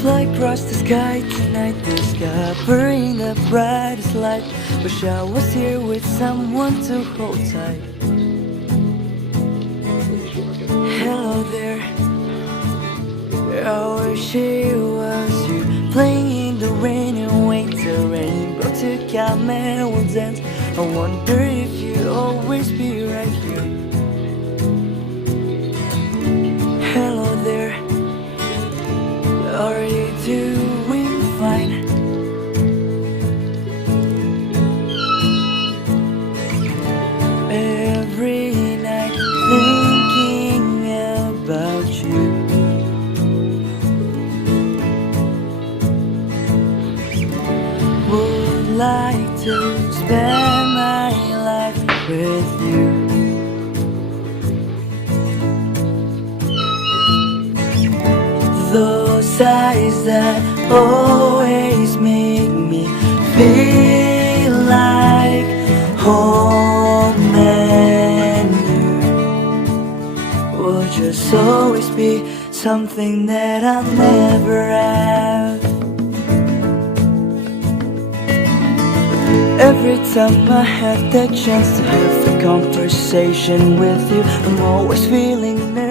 Fly across the sky tonight, discovering the brightest light. Wish I was here with someone to hold tight. Hello there, I wish it was you, playing in the rain and wait the rainbow to come and we'll dance. I wonder if you'd always be right here. Hello there, are you doing fine? Every night thinking about you. Would like to spend my life with you. Those eyes that always make me feel like home, and you will just always be something that I'll never have. Every time I have the chance to have a conversation with you, I'm always feeling nervous.